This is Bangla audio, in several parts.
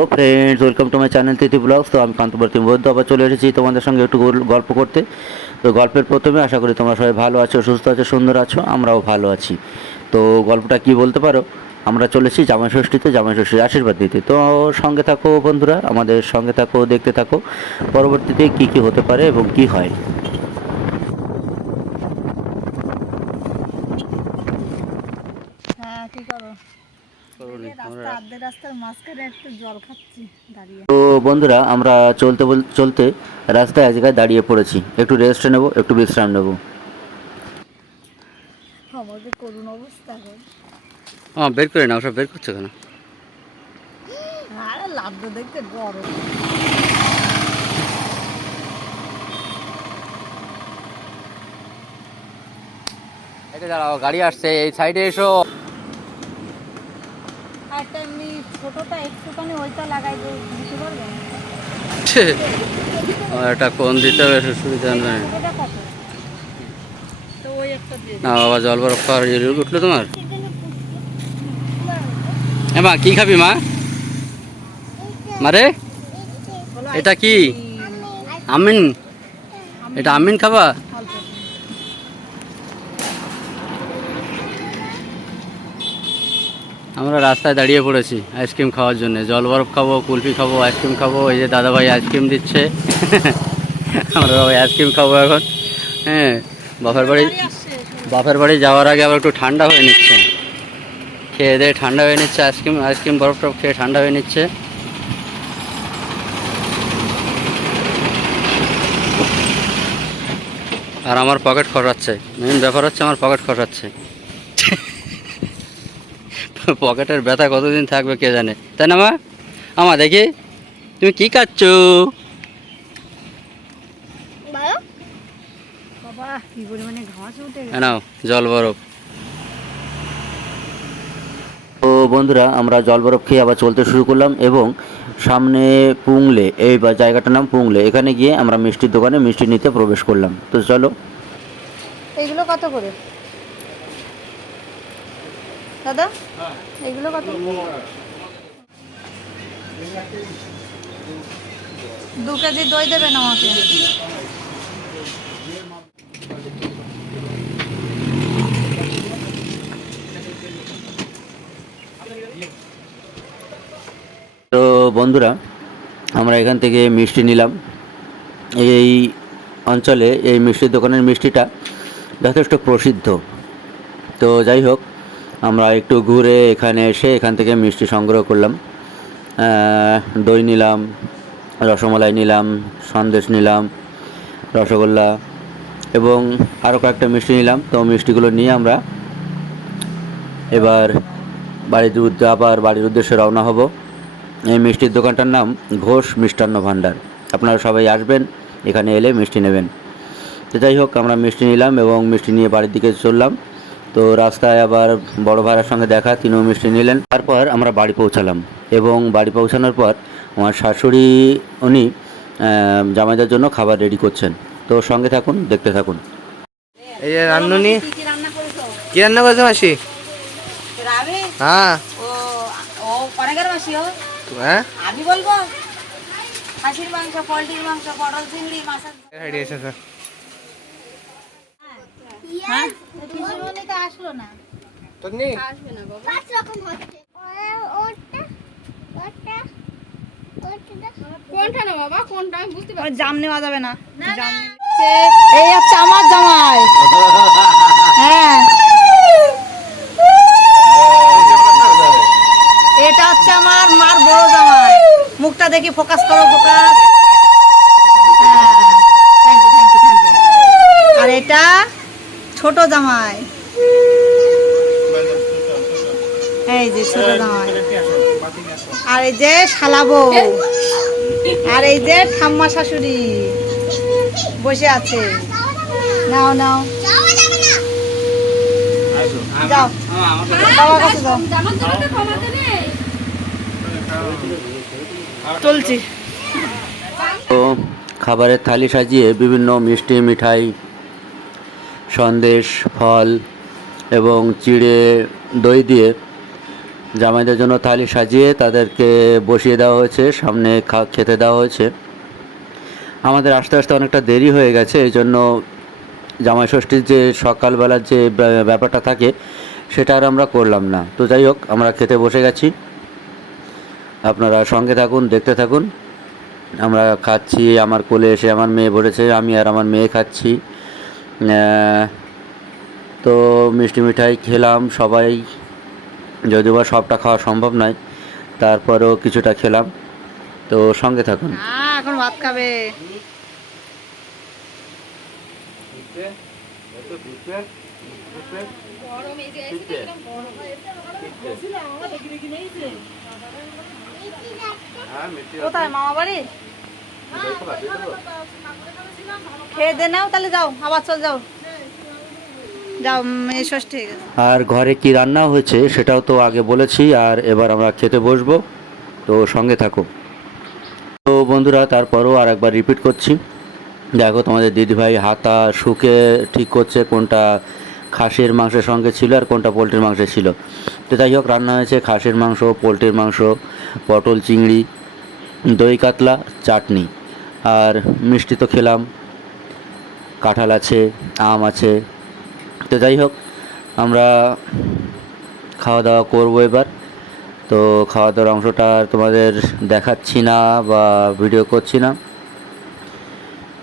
তো friends, welcome to my channel Tithi blogs. তো আমি কান্তবর্তী বৈদ্য আবার চলে এসেছি তোমাদের সঙ্গে একটু গল্প করতে। তো গল্পের প্রথমে আশা করি তোমরা সবাই ভালো আছো, সুস্থ আছো, সুন্দর আছো, আমরাও ভালো আছি। তো গল্পটা কি বলতে পারো, আমরা চলেছি জামাই ষষ্ঠীতে, জামাই ষষ্ঠীর আশীর্বাদ দিতে। তো সঙ্গে থাকো বন্ধুরা, আমাদের সঙ্গে থাকো, দেখতে থাকো পরবর্তীতে কি কি হতে পারে এবং কি হয়। হ্যাঁ, কি করো? রাস্তার মাঝখানে একটু জল খাচ্ছি দাঁড়িয়ে। তো বন্ধুরা, আমরা চলতে চলতে রাস্তায় এক জায়গায় দাঁড়িয়ে পড়েছি, একটু রেস্ট নেব, একটু বিশ্রাম নেব। আমাদের করুণ অবস্থা এখন। বের করে না, ওসব বের করছো কেন? আরে লাড্ডু দেখতে গরম। দাঁড়াও, গাড়ি আসছে, এই সাইডে এসো। একটা এমনি ছোটটা একটুখানি ওইটা লাগাই দিতে পারবেন? এটা কোন দিতে হবে সুবিধা নেই। ছোটটা কত? তো ওই একটা দিয়ে না বাবা, জল বরফ খাওয়ার উঠলো তোমার। মা কি খাবি মা? মারে এটা কি আমিন? এটা আমিন খাবা? আমরা রাস্তায় দাঁড়িয়ে পড়েছি আইসক্রিম খাওয়ার জন্য। জল বরফ খাবো, কুলফি খাবো, আইসক্রিম খাবো। এই যে দাদাভাই আইসক্রিম দিচ্ছে। আমরা ওই আইসক্রিম খাবো এখন। হ্যাঁ, বাপের বাড়ি যাওয়ার আগে আবার একটু ঠান্ডা হয়ে নিচ্ছে, খেয়ে দিয়ে ঠান্ডা হয়ে নিচ্ছে। আইসক্রিম বরফ টরফ খেয়ে ঠান্ডা হয়ে নিচ্ছে। আর আমার পকেট খসাচ্ছে, মেন ব্যাপার হচ্ছে আমার পকেট খসাচ্ছে। পকেটের ব্যথা কতদিন থাকবে কে জানে, তাই না মা? আমা দেখি তুমি কি খাচ্ছ? বাবা কি পরিমাণে ঘাস উঠে গেছে। নাও জল বরফ। তো বন্ধুরা, আমরা জল বরফ খেয়ে আবার চলতে শুরু করলাম এবং সামনে পুংলে, এই জায়গাটার নাম পুংলে, এখানে গিয়ে আমরা মিষ্টির দোকানে মিষ্টি নিতে প্রবেশ করলাম। তো চলো। এইগুলো কত করে দাদা? এইগুলো কত? 2 কেজি দই দেবেন আমাকে। তো বন্ধুরা, আমরা এখান থেকে মিষ্টি নিলাম। এই অঞ্চলে এই মিষ্টির দোকানের মিষ্টিটা যথেষ্ট প্রসিদ্ধ। তো যাই হোক, আমরা একটু ঘুরে এখানে এসে এখান থেকে মিষ্টি সংগ্রহ করলাম। দই নিলাম, রসমালাই নিলাম, সন্দেশ নিলাম, রসগোল্লা এবং আরও কয়েকটা মিষ্টি নিলাম। তো মিষ্টিগুলো নিয়ে আমরা এবার বাড়ির উদ্দেশ্যে রওনা হব। এই মিষ্টির দোকানটার নাম ঘোষ মিষ্টান্ন ভাণ্ডার। আপনারা সবাই আসবেন, এখানে এলে মিষ্টি নেবেন। তো যাই হোক, আমরা মিষ্টি নিলাম এবং মিষ্টি নিয়ে বাড়ির দিকে চললাম। তো রাস্তায় আবার বড় ভাইয়ের সঙ্গে দেখা, তিনিও মিষ্টি নিলেন। তারপর আমরা বাড়ি পৌঁছালাম এবং বাড়ি পৌঁছানোর পর আমার শাশুড়ি উনি জামাইদের জন্য খাবার রেডি করছেন। তো সঙ্গে থাকুন, দেখতে থাকুন। এই যে রান্নুনি কি রান্না করেছো মাসি? হ্যাঁ হ্যাঁ, আমি বলবো খাসির মাংস, পোলট্রির মাংস, পটল চিংড়ি, মাছের। হ্যাঁ, পিসিমণিটা আসলো না। আসবে না বাবা। 5 রকম হচ্ছে। কোনটা না বাবা, কোনটা আমি বুঝতে পারছি। জাম নেওয়া যাবে না। জাম এই হচ্ছে আমার জামাই। হ্যাঁ, এটা হচ্ছে আমার মার বড় জামাই। মুখটা দেখি, ফোকাস করো, ফোকাস। হ্যাঁ, thank you, thank you, thank you. আর এটা ছোট জামাই, এই যে ছোট জামাই। আর এই যে শালা বউ, আর এই যে ঠাম্মা শাশুড়ি বসে আছে। নাও নাও, যাও বাবার কাছে যাও। চলছি। তো খাবারের থালি সাজিয়ে বিভিন্ন মিষ্টি, মিঠাই, সন্দেশ, ফল এবং চিড়ে, দই দিয়ে জামাইদের জন্য থালি সাজিয়ে তাদেরকে বসিয়ে দেওয়া হয়েছে, সামনে খেতে দেওয়া হয়েছে। আমাদের আস্তে আস্তে অনেকটা দেরি হয়ে গেছে, এই জন্য জামাই ষষ্ঠীর যে সকালবেলার যে ব্যাপারটা থাকে সেটা আর আমরা করলাম না। তো যাই হোক, আমরা খেতে বসে গেছি, আপনারা সঙ্গে থাকুন, দেখতে থাকুন। আমরা খাচ্ছি, আমার কোলে এসে আমার মেয়ে বসেছে, আমি আর আমার মেয়ে খাচ্ছি। তো মিষ্টি মিঠাই খেলাম সবাই, যদিও বা সবটা খাওয়া সম্ভব নয়, তারপরেও কিছুটা খেলাম। তো সঙ্গে থাকুন। এখন ভাত খাবে। কোথায় মামা বাড়ি? খেয়ে দে নাও, তাহলে যাও, আবার চল যাও, যাও এই ষষ্ঠী হয়ে গেছে। আর ঘরে কি রান্না হয়েছে সেটাও তো আগে বলেছি, আর এবার আমরা খেতে বসবো, তো সঙ্গে থাকো। তো বন্ধুরা, তারপরও আর একবার রিপিট করছি, দেখো তোমাদের দিদিভাই হাতা শুকে ঠিক করছে কোনটা খাসির মাংসের সঙ্গে ছিল আর কোনটা পোলট্রির মাংসে ছিল। তো যাই হোক, রান্না হয়েছে খাসির মাংস, পোলট্রির মাংস, পটল চিংড়ি, দই কাতলা, চাটনি, আর মিষ্টি তো খেলাম, কাঁঠাল আছে, আম আছে। তো যাই হোক, আমরা খাওয়া দাওয়া করবো এবার। তো খাওয়া দাওয়ার অংশটা আর তোমাদের দেখাচ্ছি না বা ভিডিও করছি না,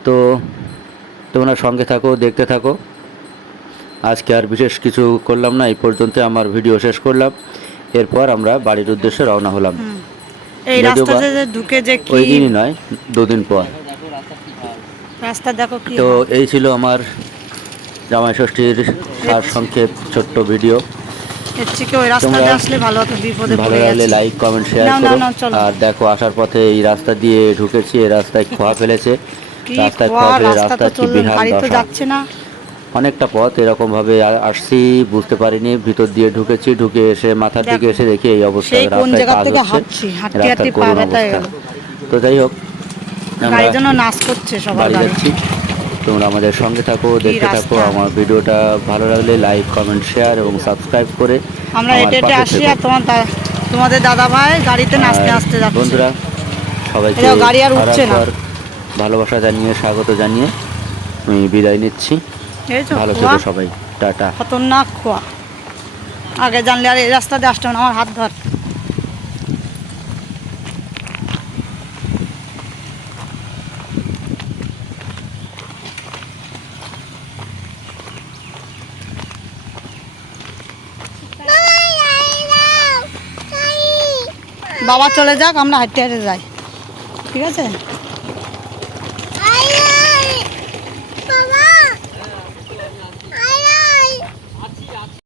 তো তোমরা সঙ্গে থাকো, দেখতে থাকো। আজকে আর বিশেষ কিছু করলাম না, এই পর্যন্ত আমার ভিডিও শেষ করলাম। এরপর আমরা বাড়ির উদ্দেশ্যে রওনা হলাম। এই যদিও বা রাস্তাতে যে ঢুকে যে ওই কি দিনই নয়, দুদিন পর। রাস্তা দেখো কি তো হয়। এই ছিল আমার জামাই ষষ্ঠীর সার সংক্ষেপ ছোট্ট ভিডিও। এর থেকে ওই রাস্তাতে তোমরা আসলে ভালো হতো, বিপদে ভালো পড়ে লাগলে গেছি। লাইক কমেন্ট শেয়ার নাও, করো। নাও, চলো। আর দেখো, আসার পথে এই রাস্তা দিয়ে ঢুকেছি, এই রাস্তায় খোয়া ফেলেছে, কি রাস্তায় খোয়া, খোয়া ফেলে রাস্তা তো রাস্তার কি চলবে, বিহাল গাড়ি তো দশা। যাচ্ছে না। অনেকটা পথ এরকমভাবে আসছি, বুঝতে পারিনি, ভিতর দিয়ে ঢুকেছি, ঢুকে এসে মাথার দিকে দেখো, এসে দেখি এই অবস্থা, সেই কোন রাস্তায় জায়গা কাজ থেকে হচ্ছে, হাঁটছি, হাঁটতে রাস্তার হাঁটতে পা করুণ ব্যথা হয়ে অবস্থা। গেল। তো যাই হোক, আমরা গাড়ির জন্য নাচ করছে সবার বাড়ি গাড়ি। যাচ্ছি। তোমরা আমাদের সঙ্গে থাকো, দেখতে থাকো। রাস্তা। আমার ভিডিওটা ভালো লাগলে লাইক কমেন্ট শেয়ার এবং সাবস্ক্রাইব করে আমরা আমার হেঁটে হেঁটে পাশে আসি, থেকো। আর তোমাদের দাদা ভাই গাড়িতে নাচতে আর নাচতে যাচ্ছে। বন্ধুরা, সবাইকে এটাও গাড়ি আর উঠছে না। আরেকবার ভালোবাসা জানিয়ে, স্বাগত জানিয়ে আমি বিদায় নিচ্ছি। এই তো ভালো খোয়া, থেকো সবাই, টাটা। খতরনাক খোয়া। আগে জানলে আর এই রাস্তাতে আসতাম না, আমার হাত ধর। বাবা চলে যাক, আমরা হাঁটতে হাঁটতে যাই, ঠিক আছে?